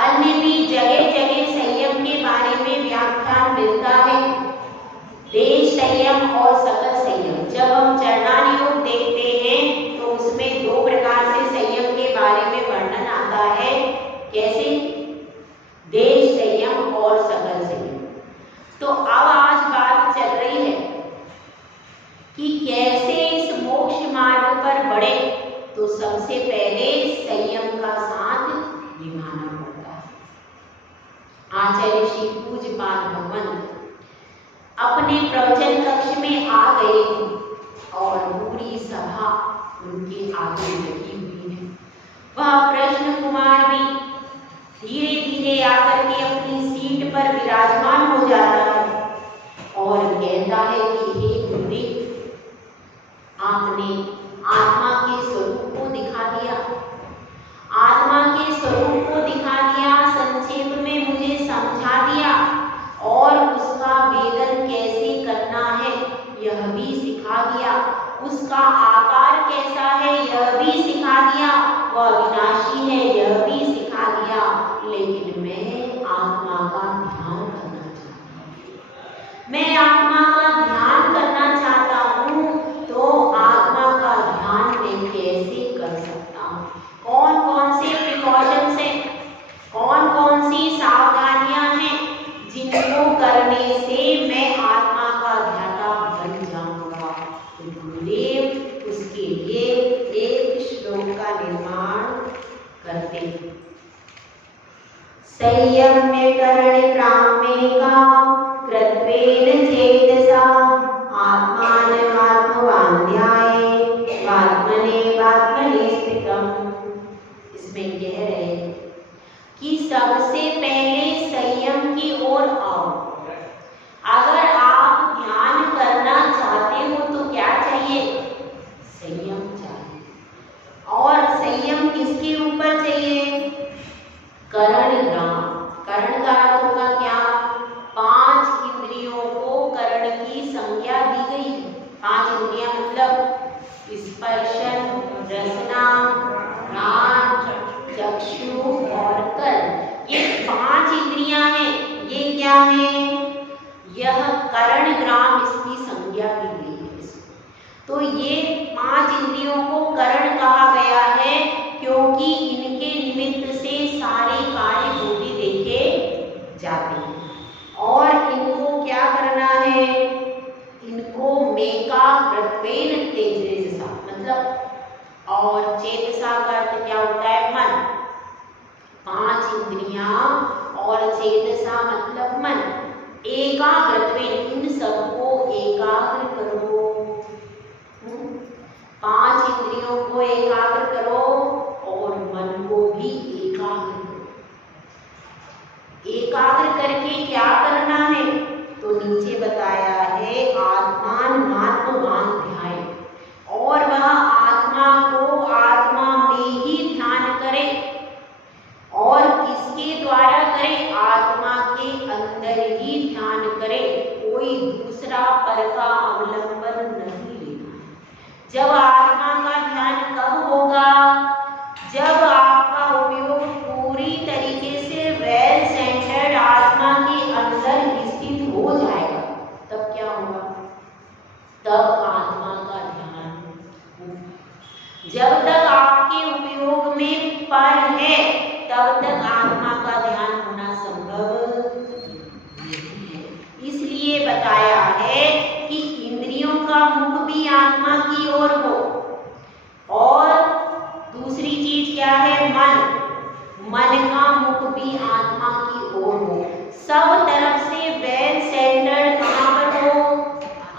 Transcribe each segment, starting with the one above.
अन्य भी जगह जगह संयम के बारे में व्याख्यान मिलता है। देश संयम और सकल संयम। जब हम चरणानी योग देखते हैं तो उसमें दो प्रकार से संयम के बारे में वर्णन आता है। कैसे? देश संयम और सकल संयम। तो अब आज बात चल रही है कि कैसे इस मोक्ष मार्ग पर बढ़े। तो सबसे पहले संयम का साथ निभाना पड़ता है। आचार्य श्री पूज्यपाद भगवंत अपने प्रवचन कक्ष में आ गए और पूरी सभा उनके आगे लगी हुई है। वह प्रश्न कुमार भी धीरे धीरे आकर के अपनी सीट पर विराजमान हो जाता है और कहता है कि हे गुरुदेव, आपने आत्मा के स्वरूप को दिखा दिया, आत्मा के स्वरूप को दिखा दिया, संक्षेप में मुझे समझा दिया और उसका वेदन कैसे करना है यह भी सिखा दिया, उसका आकार कैसा है यह भी सिखा दिया, वह विनाशी है यह भी सिखा दिया। लेकिन मैं आत्मा का ध्यान करना चाहता हूँ, मैं आत्मा का ध्यान करना चाहता हूँ। तो आत्मा का ध्यान मैं कैसे कर सकता हूँ? कौन कौन से प्रिकॉशंस हैं, कौन कौन सी सावधानियां हैं जिनको करने से मैं आत्मा का ध्याता बन जाऊंगा? तो गुरुदेव उसके लिए एक श्लोक का निर्माण करते हैं। संयम्य करण ग्राम्येका कृत्वेन चेतसा आत्मानमात्मवान् ध्याये आत्मने स्थितम्। इसमें कह रहे हैं कि सबसे पहले संयम की ओर आओ। अगर आप ध्यान करना चाहते हो तो क्या चाहिए? संयम चाहिए। और संयम किसके ऊपर चाहिए? करण ग्राम। करण का अर्थ होगा क्या? 5 इंद्रियों को करण की संज्ञा दी गई है। 5 इंद्रियां मतलब स्पर्शन, रसना, घ्राण, चक्षु और कर्म। ये 5 इंद्रियां हैं। ये क्या है? यह करण ग्राम इसकी संज्ञा दी गई है। तो ये 5 इंद्रियों को करण कहा गया है क्योंकि इनके निमित्त से सारे कार्य होते देखे जाते हैं। और इनको क्या करना है? इनको मेका कृत्वेन तेजसा मतलब, और चेतसा का अर्थ क्या होता है? मन। 5 इंद्रियां और चेतसा मतलब मन। एकाग्रत्वेन, इन सबको एकाग्र करो। 5 इंद्रियों को एकाग्र करो और मन को भी एकाग्र करो। एकाग्र करके क्या करना है? तो नीचे बताया है आत्मानमात्मवान् ध्याये। और वह आत्मा को आत्मा में ही ध्यान करे। और किसके द्वारा करे? आत्मा के अंदर ही ध्यान करे। कोई दूसरा पर का अवलंबन नहीं लेना है। जब आत्मा का ध्यान कब होगा? जब आपका उपयोग पूरी तरीके से वेल सेंटर्ड आत्मा के अंदर स्थित हो जाएगा। तब क्या होगा? तब आत्मा का ध्यान होगा। जब तक आपके उपयोग में पर है तब तक आत्मा का ध्यान होना संभव नहीं है। इसलिए बताया है कि इंद्रियों का मुख भी आत्मा की ओर हो। और दूसरी चीज क्या है? मन। मन का मुख भी आत्मा की ओर हो। सब तरफ से वेल सेंटर्ड कहाँ पर हो?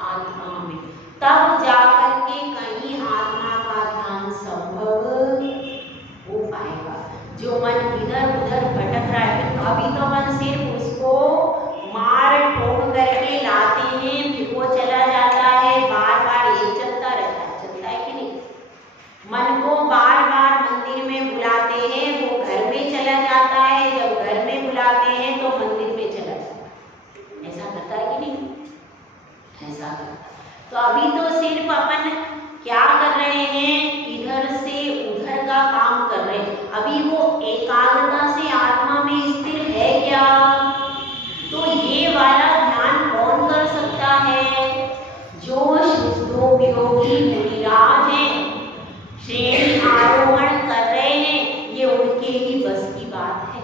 आत्मा में। तब जाकर के कहीं आत्मा का ध्यान संभव हो पाएगा। जो मन इधर उधर भटक रहा है, अभी तो मन सिर्फ उसको मार ठोक करके लाते हैं, फिर वो चला जाता है, बार बार ये चलता रहता है। चलता है कि नहीं? मन को बार बार मंदिर में बुलाते हैं, वो घर में चला जाता है, जब घर में बुलाते हैं तो मंदिर में चला जाता है। ऐसा करता है कि नहीं? ऐसा करता है। तो अभी तो सिर्फ अपन क्या कर रहे हैं? इधर से उधर का काम कर रहे हैं। अभी वो एकाग्रता से आत्मा में ही बस की बात है,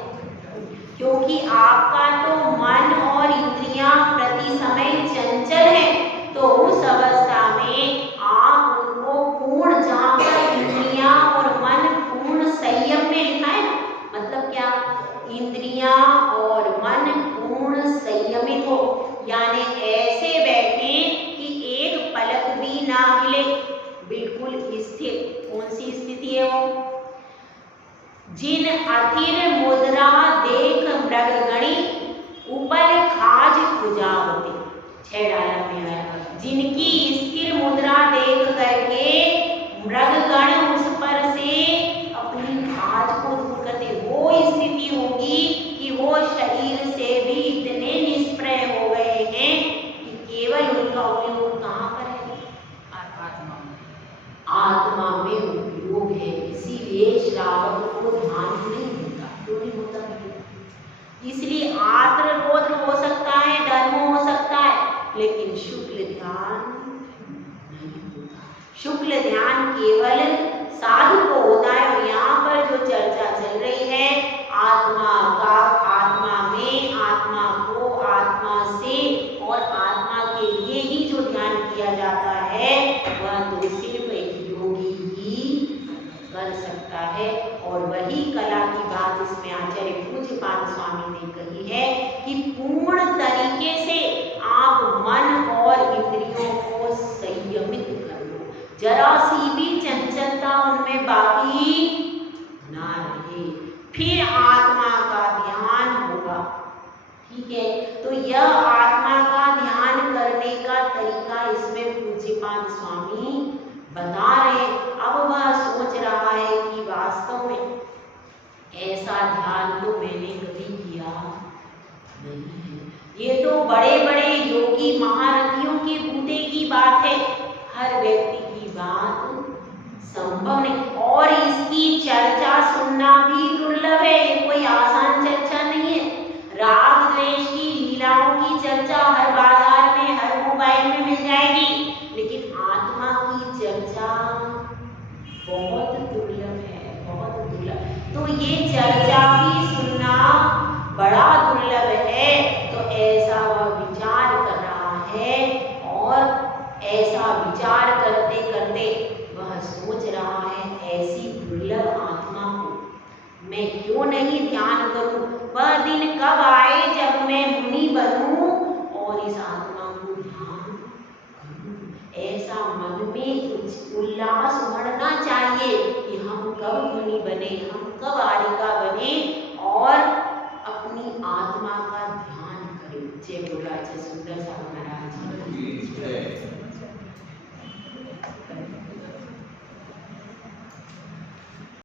क्योंकि आपका तो मन और इंद्रियां प्रति समय चंचल है। तो उस अवस्था में आप उनको पूर्ण, जहां पर इंद्रियां और मन पूर्ण संयम में लिखा है, मतलब क्या, इंद्रियां और मन पूर्ण संयमित हो, यानी ऐसे बैठे कि एक पलक भी ना हिले, बिल्कुल स्थिर। कौन सी स्थिति है वो? जिन अथिर मुद्रा देख मृगगणी उपल खाज खुजावते। 6 डाला में आया, जिनकी स्थिर मुद्रा देख करके मृगगण उस पर से अपनी खाज को दूर करते, वो स्थिति होगी कि वो शरीर से भी इतने निष्प्रय हो गए हैं कि केवल उनका उपयोग कहाँ पर है? आत्मा में उपयोग है। इसीलिए श्रावक को ध्यान नहीं होता। क्यों नहीं होता? इसलिए आर्द्र रौद्र हो सकता है, धर्म हो सकता है, लेकिन शुक्ल ध्यान नहीं होता। शुक्ल ध्यान केवल साधु को होता है। और यहाँ पर जो चर्चा चल रही है आत्मा का, आत्मा में, आत्मा को आत्मा से और आत्मा के लिए ही जो ध्यान किया जाता है, वह तो सिर्फ एक योगी ही कर सकता है। और वही कला की बात इसमें आचार्य पूज्यपाद स्वामी ने कही है कि पूर्ण तरीके से आप मन और इंद्रियों को संयमित कर लो, जरा सी भी चंचलता उनमें बाकी ना रहे, फिर आत्मा का ध्यान होगा। ठीक है, तो यह आत्मा का ध्यान करने का तरीका इसमें पूज्यपाद स्वामी बता रहे। अब वह सोच रहा है कि वास्तव में ऐसा ध्यान तो मैंने कभी किया नहीं है। ये तो बड़े बड़े योगी महारथियों के बूते की बात है, हर व्यक्ति की बात संभव नहीं। और इसकी चर्चा सुनना भी दुर्लभ है, ये कोई आसान चर्चा नहीं है। राग द्वेष की लीलाओं की चर्चा हर बाजार में, हर मोबाइल में मिल जाएगी, लेकिन आत्मा की चर्चा बहुत दुर्लभ है, बहुत दुर्लभ। तो ये चर्चा भी सुनना बड़ा दुर्लभ है। तो ऐसा वह विचार कर रहा है, और ऐसा विचार करते करते वह सोच रहा है, ऐसी दुर्लभ आत्मा को मैं क्यों नहीं ध्यान करूं? वह दिन कब आए जब मैं मुनि बनूं और इस आत्मा को ध्यान करूं। ऐसा मन में कुछ उल्लास बढ़ना चाहिए कि हम कब मुनि बने, हम कब आरिका बने और अपनी आत्मा का ध्यान करें। जय बोला, जय सुंदर सा